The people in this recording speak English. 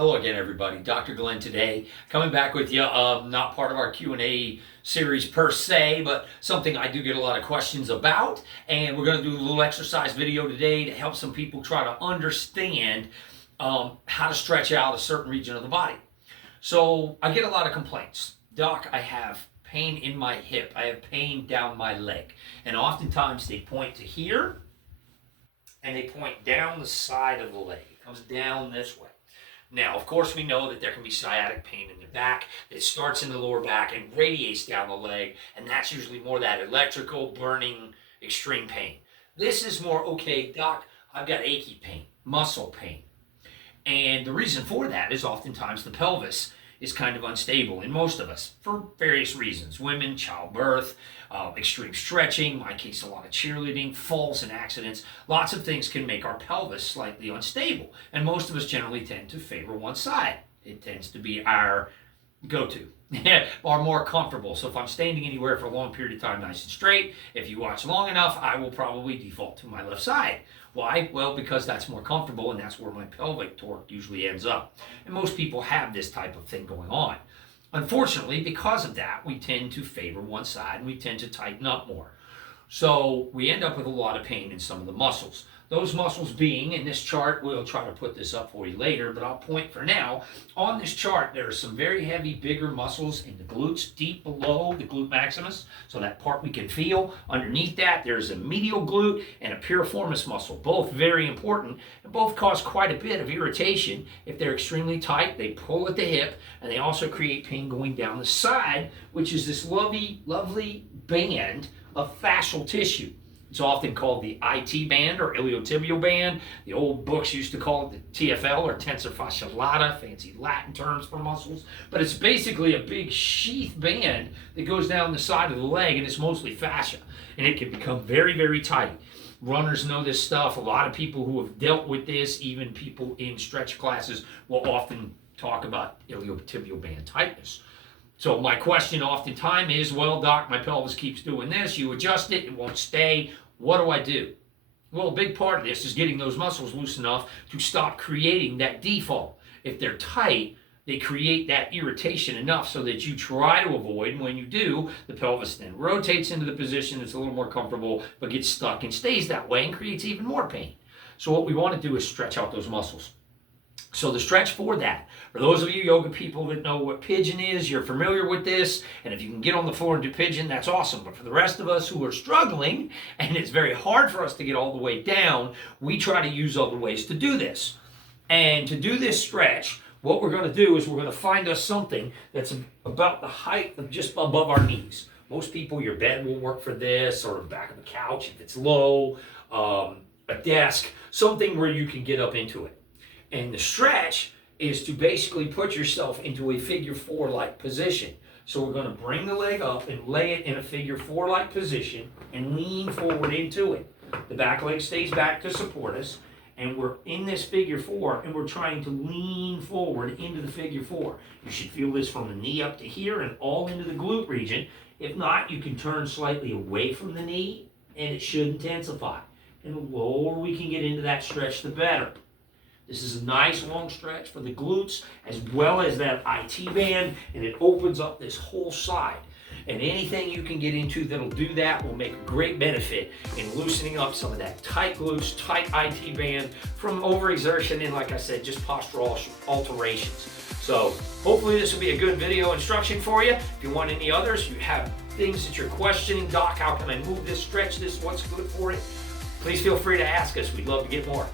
Hello again, everybody. Dr. Glenn today, coming back with you. Not part of our Q&A series per se, but something I do get a lot of questions about. And we're going to do a little exercise video today to help some people try to understand how to stretch out a certain region of the body. So I get a lot of complaints. Doc, I have pain in my hip. I have pain down my leg. And oftentimes they point to here and they point down the side of the leg. It comes down this way. Now, of course, we know that there can be sciatic pain in the back. It starts in the lower back and radiates down the leg, and that's usually more that electrical, burning, extreme pain. This is more, okay, doc, I've got achy pain, muscle pain. And the reason for that is oftentimes the pelvis is kind of unstable in most of us for various reasons. Women, childbirth, extreme stretching, in my case a lot of cheerleading, falls and accidents. Lots of things can make our pelvis slightly unstable. And most of us generally tend to favor one side. It tends to be our go-to, or more comfortable. So if I'm standing anywhere for a long period of time nice and straight, if you watch long enough, I will probably default to my left side. Why? Well, because that's more comfortable and that's where my pelvic torque usually ends up. And most people have this type of thing going on. Unfortunately, because of that, we tend to favor one side and we tend to tighten up more. So we end up with a lot of pain in some of the muscles. Those muscles being, in this chart, we'll try to put this up for you later, but I'll point for now. On this chart, there are some very heavy, bigger muscles in the glutes, deep below the glute maximus, so that part we can feel. Underneath that, there's a medial glute and a piriformis muscle, both very important, and both cause quite a bit of irritation. If they're extremely tight, they pull at the hip, and they also create pain going down the side, which is this lovely, lovely band of fascial tissue. It's often called the IT band or iliotibial band. The old books used to call it the TFL or tensor fasciae lata, fancy Latin terms for muscles. But it's basically a big sheath band that goes down the side of the leg, and it's mostly fascia. And it can become very, very tight. Runners know this stuff. A lot of people who have dealt with this, even people in stretch classes, will often talk about iliotibial band tightness. So my question oftentimes is, well, doc, my pelvis keeps doing this. You adjust it, it won't stay. What do I do? Well, a big part of this is getting those muscles loose enough to stop creating that default. If they're tight, they create that irritation enough so that you try to avoid, and when you do, the pelvis then rotates into the position that's a little more comfortable, but gets stuck and stays that way and creates even more pain. So what we want to do is stretch out those muscles. So the stretch for that, for those of you yoga people that know what pigeon is, you're familiar with this, and if you can get on the floor and do pigeon, that's awesome. But for the rest of us who are struggling, and it's very hard for us to get all the way down, we try to use other ways to do this. And to do this stretch, what we're going to do is we're going to find us something that's about the height of just above our knees. Most people, your bed will work for this, or the back of the couch if it's low, a desk, something where you can get up into it. And the stretch is to basically put yourself into a figure four-like position. So we're going to bring the leg up and lay it in a figure four-like position and lean forward into it. The back leg stays back to support us. And we're in this figure four and we're trying to lean forward into the figure four. You should feel this from the knee up to here and all into the glute region. If not, you can turn slightly away from the knee and it should intensify. And the lower we can get into that stretch, the better. This is a nice long stretch for the glutes as well as that IT band, and it opens up this whole side. And anything you can get into that'll do that will make a great benefit in loosening up some of that tight glutes, tight IT band from overexertion and, like I said, just postural alterations. So hopefully this will be a good video instruction for you. If you want any others, you have things that you're questioning, doc, how can I move this, stretch this, what's good for it? Please feel free to ask us. We'd love to get more.